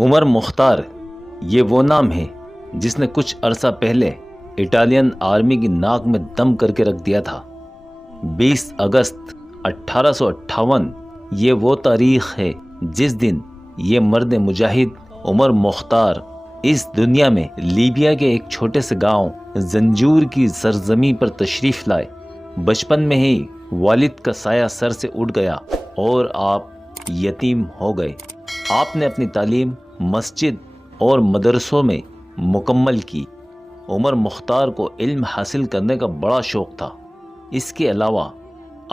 عمر مختار یہ وہ نام ہے جس نے کچھ عرصہ پہلے اٹالین آرمی کی ناک میں دم کر کے رکھ دیا تھا۔ 20 اگست 1858 یہ وہ تاریخ ہے جس دن یہ مرد مجاہد عمر مختار اس دنیا میں لیبیا کے ایک چھوٹے سے گاؤں زنجور کی سرزمین پر تشریف لائے۔ بچپن میں ہی والد کا سایہ سر سے اٹھ گیا اور آپ یتیم ہو گئے۔ آپ نے اپنی تعلیم مسجد اور مدرسوں میں مکمل کی۔ عمر مختار کو علم حاصل کرنے کا بڑا شوق تھا۔ اس کے علاوہ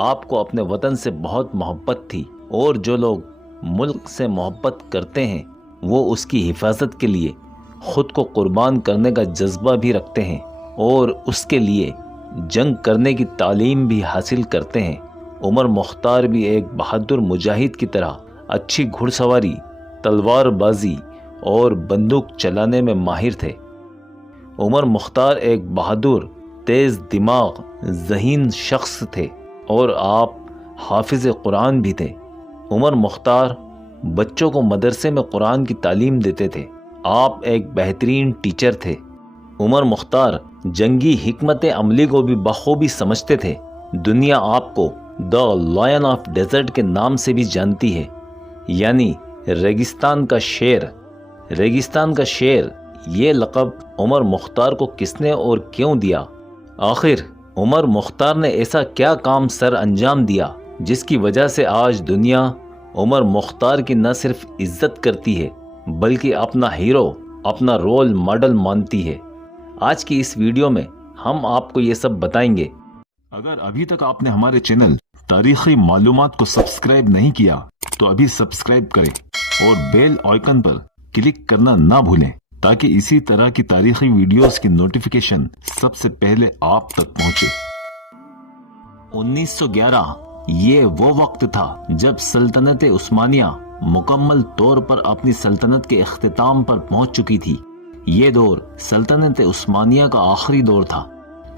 آپ کو اپنے وطن سے بہت محبت تھی، اور جو لوگ ملک سے محبت کرتے ہیں وہ اس کی حفاظت کے لیے خود کو قربان کرنے کا جذبہ بھی رکھتے ہیں اور اس کے لیے جنگ کرنے کی تعلیم بھی حاصل کرتے ہیں۔ عمر مختار بھی ایک بہادر مجاہد کی طرح اچھی گھڑ سواری، تلوار بازی اور بندوق چلانے میں ماہر تھے۔ عمر مختار ایک بہادر، تیز دماغ، ذہین شخص تھے اور آپ حافظ قرآن بھی تھے۔ عمر مختار بچوں کو مدرسے میں قرآن کی تعلیم دیتے تھے۔ آپ ایک بہترین ٹیچر تھے۔ عمر مختار جنگی حکمت عملی کو بھی بخوبی سمجھتے تھے۔ دنیا آپ کو دی لائن آف ڈیزرٹ کے نام سے بھی جانتی ہے، یعنی ریگستان کا شیر۔ ریگستان کا شیر یہ لقب عمر مختار کو کس نے اور کیوں دیا؟ آخر عمر مختار نے ایسا کیا کام سر انجام دیا جس کی وجہ سے آج دنیا عمر مختار کی نہ صرف عزت کرتی ہے بلکہ اپنا ہیرو، اپنا رول ماڈل مانتی ہے؟ آج کی اس ویڈیو میں ہم آپ کو یہ سب بتائیں گے۔ اگر ابھی تک آپ نے ہمارے چینل تاریخی معلومات کو سبسکرائب نہیں کیا تو ابھی سبسکرائب کریں اور بیل آئیکن پر کلک کرنا نہ بھولیں تاکہ اسی طرح کی تاریخی ویڈیوز کی نوٹیفیکیشن سب سے پہلے آپ تک پہنچے۔ 1911 یہ وہ وقت تھا جب سلطنت عثمانیہ مکمل طور پر اپنی سلطنت کے اختتام پر پہنچ چکی تھی۔ یہ دور سلطنت عثمانیہ کا آخری دور تھا۔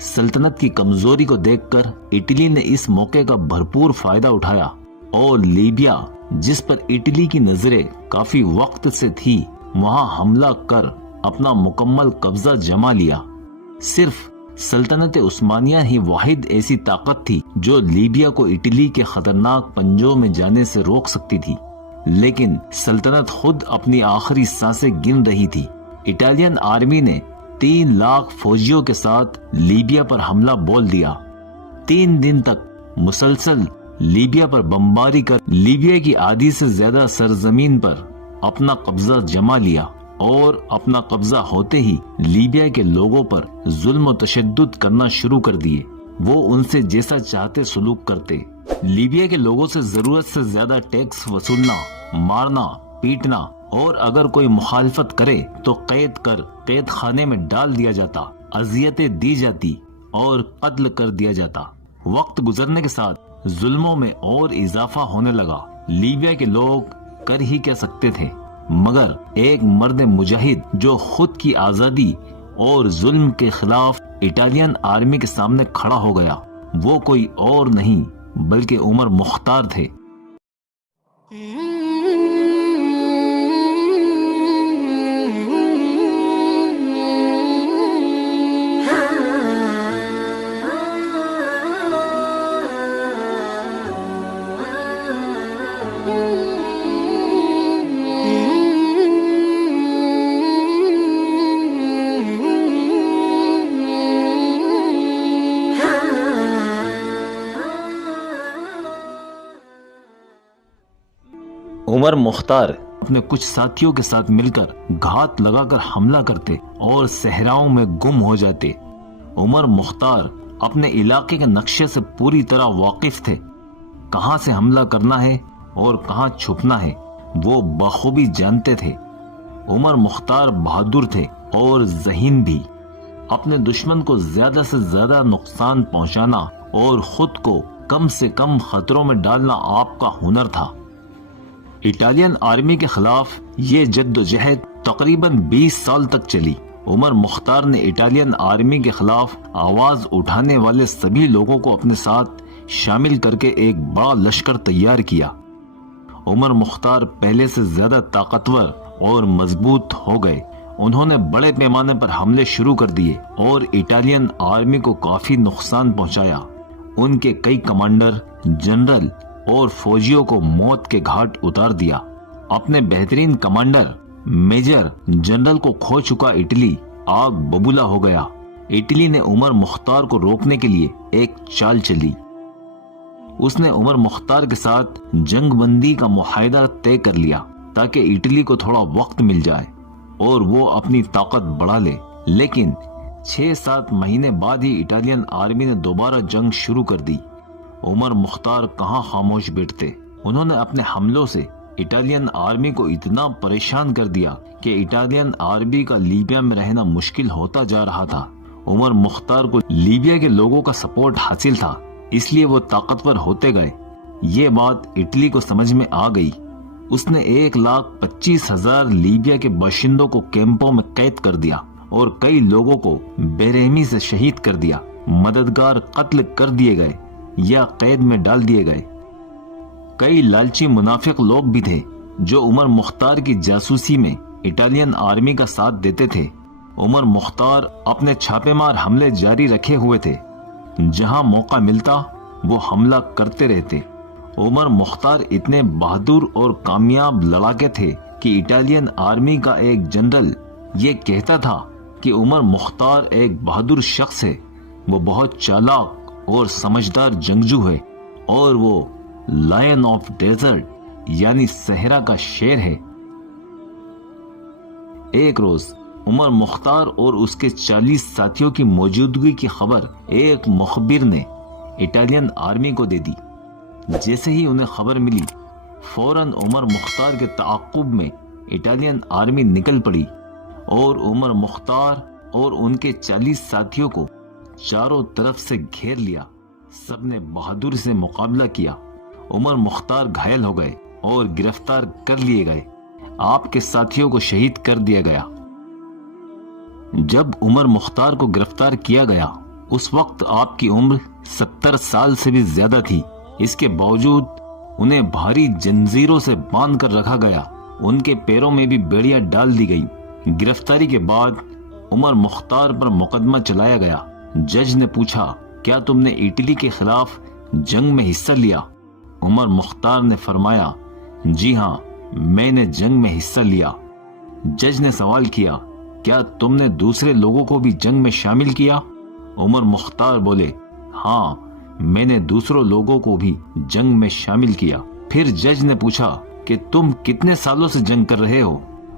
سلطنت کی کمزوری کو دیکھ کر اٹلی نے اس موقع کا بھرپور فائدہ اٹھایا اور لیبیا، جس پر اٹلی کی نظریں کافی وقت سے تھی، وہاں حملہ کر اپنا مکمل قبضہ جما لیا۔ صرف سلطنت عثمانیہ ہی واحد ایسی طاقت تھی جو لیبیا کو اٹلی کے خطرناک پنجوں میں جانے سے روک سکتی تھی، لیکن سلطنت خود اپنی آخری سانسیں گن رہی تھی۔ اٹالین آرمی نے 3 لاکھ فوجیوں کے ساتھ لیبیا پر حملہ بول دیا۔ 3 دن تک مسلسل لیبیا پر بمباری کر لیبیا کی آدھی سے زیادہ سرزمین پر اپنا قبضہ جما لیا، اور اپنا قبضہ ہوتے ہی لیبیا کے لوگوں پر ظلم و تشدد کرنا شروع کر دیے۔ وہ ان سے جیسا چاہتے سلوک کرتے۔ لیبیا کے لوگوں سے ضرورت سے زیادہ ٹیکس وصولنا، مارنا، پیٹنا، اور اگر کوئی مخالفت کرے تو قید کر قید خانے میں ڈال دیا جاتا، اذیتیں دی جاتی اور قتل کر دیا جاتا۔ وقت گزرنے کے ساتھ ظلموں میں اور اضافہ ہونے لگا۔ لیبیا کے لوگ کر ہی کیا سکتے تھے، مگر ایک مرد مجاہد جو خود کی آزادی اور ظلم کے خلاف اٹالین آرمی کے سامنے کھڑا ہو گیا، وہ کوئی اور نہیں بلکہ عمر مختار تھے۔ عمر مختار اپنے کچھ ساتھیوں کے ساتھ مل کر گھات لگا کر حملہ کرتے اور صحراؤں میں گم ہو جاتے۔ عمر مختار اپنے علاقے کے نقشے سے پوری طرح واقف تھے۔ کہاں سے حملہ کرنا ہے اور کہاں چھپنا ہے وہ بخوبی جانتے تھے۔ عمر مختار بہادر تھے اور ذہین بھی۔ اپنے دشمن کو زیادہ سے زیادہ نقصان پہنچانا اور خود کو کم سے کم خطروں میں ڈالنا آپ کا ہنر تھا۔ اٹالین آرمی کے خلاف یہ جدوجہد تقریباً 20 سال تک چلی۔ عمر مختار نے اٹالین آرمی کے خلاف آواز اٹھانے والے سبھی لوگوں کو اپنے ساتھ شامل کر کے ایک بڑا لشکر تیار کیا۔ عمر مختار پہلے سے زیادہ طاقتور اور مضبوط ہو گئے۔ انہوں نے بڑے پیمانے پر حملے شروع کر دیے اور اٹالین آرمی کو کافی نقصان پہنچایا۔ ان کے کئی کمانڈر، جنرل اور فوجیوں کو موت کے گھاٹ اتار دیا۔ اپنے بہترین کمانڈر میجر جنرل کو کھو چکا اٹلی آگ ببولا ہو گیا۔ اٹلی نے عمر مختار کو روکنے کے لیے ایک چال چلی۔ اس نے عمر مختار کے ساتھ جنگ بندی کا معاہدہ طے کر لیا تاکہ اٹلی کو تھوڑا وقت مل جائے اور وہ اپنی طاقت بڑھا لے، لیکن 6-7 مہینے بعد ہی اٹالین آرمی نے دوبارہ جنگ شروع کر دی۔ عمر مختار کہاں خاموش بیٹھتے، انہوں نے اپنے حملوں سے اٹالین آرمی کو اتنا پریشان کر دیا کہ اٹالین آرمی کا لیبیا میں رہنا مشکل ہوتا جا رہا تھا۔ عمر مختار کو لیبیا کے لوگوں کا سپورٹ حاصل تھا، اس لیے وہ طاقتور ہوتے گئے۔ یہ بات اٹلی کو سمجھ میں آ گئی۔ اس نے 1,25,000 لیبیا کے باشندوں کو کیمپوں میں قید کر دیا اور کئی لوگوں کو بے رحمی سے شہید کر دیا۔ مددگار قتل کر دیے گئے یا قید میں ڈال دیے گئے۔ کئی لالچی منافق لوگ بھی تھے جو عمر مختار کی جاسوسی میں اٹالین آرمی کا ساتھ دیتے تھے۔ عمر مختار اپنے چھاپے مار حملے جاری رکھے ہوئے تھے، جہاں موقع ملتا وہ حملہ کرتے رہتے۔ عمر مختار اتنے بہادر اور کامیاب لڑاکے تھے کہ اٹالین آرمی کا ایک جنرل یہ کہتا تھا کہ عمر مختار ایک بہادر شخص ہے، وہ بہت چالاک اور سمجھدار جنگجو ہے اور وہ لائن آف ڈیزرٹ یعنی صحرا کا شیر ہے۔ ایک روز عمر مختار اور اس کے 40 ساتھیوں کی موجودگی کی خبر ایک مخبر نے اٹالین آرمی کو دے دی۔ جیسے ہی انہیں خبر ملی، فوراً عمر مختار کے تعاقب میں اٹالین آرمی نکل پڑی اور عمر مختار اور ان کے 40 ساتھیوں کو چاروں طرف سے گھیر لیا۔ سب نے بہادر سے مقابلہ کیا۔ عمر مختار گھائل ہو گئے اور گرفتار کر لیے گئے۔ آپ کے ساتھیوں کو شہید کر دیا گیا۔ جب عمر مختار کو گرفتار کیا گیا، اس وقت آپ کی عمر 70 سال سے بھی زیادہ تھی۔ اس کے باوجود انہیں بھاری جنزیروں سے باندھ کر رکھا گیا، ان کے پیروں میں بھی بیڑیاں ڈال دی گئی۔ گرفتاری کے بعد عمر مختار پر مقدمہ چلایا گیا۔ جج نے پوچھا، کیا تم نے اٹلی کے خلاف جنگ میں حصہ لیا؟ عمر مختار نے فرمایا، جی ہاں، میں نے جنگ میں حصہ لیا۔ جج نے سوال کیا، کیا تم نے دوسرے لوگوں کو بھی جنگ میں شامل کیا؟ عمر مختار بولے، ہاں، میں نے دوسروں لوگوں کو بھی جنگ میں شامل کیا۔ پھر جج نے پوچھا کہ تم کتنے سالوں سے جنگ کر رہے ہو؟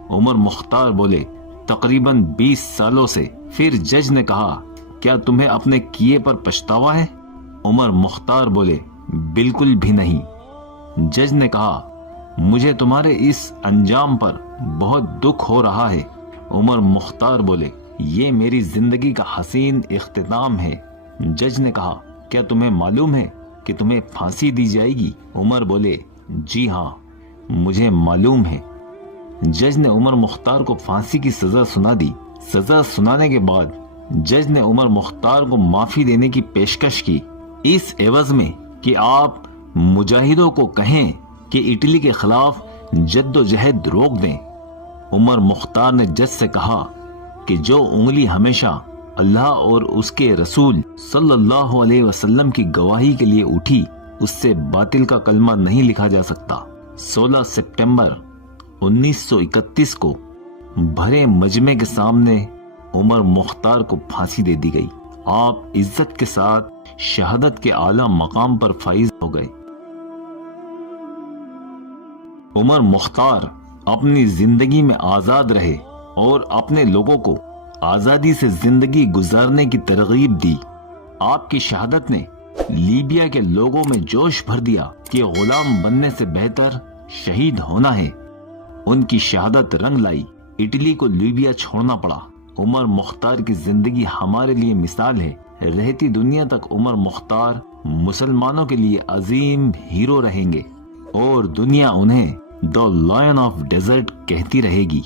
عمر مختار بولے، تقریباً 20 سالوں سے۔ پھر جج نے کہا، کیا تمہیں اپنے کیے پر پچھتاوا ہے؟ عمر مختار بولے، بالکل بھی نہیں۔ جج نے کہا، مجھے تمہارے اس انجام پر بہت دکھ ہو رہا ہے۔ عمر مختار بولے، یہ میری زندگی کا حسین اختتام ہے۔ جج نے کہا، کیا تمہیں معلوم ہے کہ تمہیں پھانسی دی جائے گی؟ عمر بولے، جی ہاں، مجھے معلوم ہے۔ جج نے عمر مختار کو پھانسی کی سزا سنا دی۔ سزا سنانے کے بعد جج نے عمر مختار کو معافی دینے کی پیشکش کی، اس عوض میں کہ آپ مجاہدوں کو کہیں کہ اٹلی کے خلاف جد و جہد روک دیں۔ عمر مختار نے جج سے کہا کہ جو انگلی ہمیشہ اللہ اور اس کے رسول صلی اللہ علیہ وسلم کی گواہی کے لیے اٹھی، اس سے باطل کا کلمہ نہیں لکھا جا سکتا۔ 16 سپٹمبر 1931 کو بھرے مجمع کے سامنے عمر مختار کو پھانسی دے دی گئی۔ آپ عزت کے ساتھ شہادت کے اعلیٰ مقام پر فائز ہو گئے۔ عمر مختار اپنی زندگی میں آزاد رہے اور اپنے لوگوں کو آزادی سے زندگی گزارنے کی ترغیب دی۔ آپ کی شہادت نے لیبیا کے لوگوں میں جوش بھر دیا کہ غلام بننے سے بہتر شہید ہونا ہے۔ ان کی شہادت رنگ لائی، اٹلی کو لیبیا چھوڑنا پڑا۔ عمر مختار کی زندگی ہمارے لیے مثال ہے۔ رہتی دنیا تک عمر مختار مسلمانوں کے لیے عظیم ہیرو رہیں گے اور دنیا انہیں دی لائن آف ڈیزرٹ کہتی رہے گی۔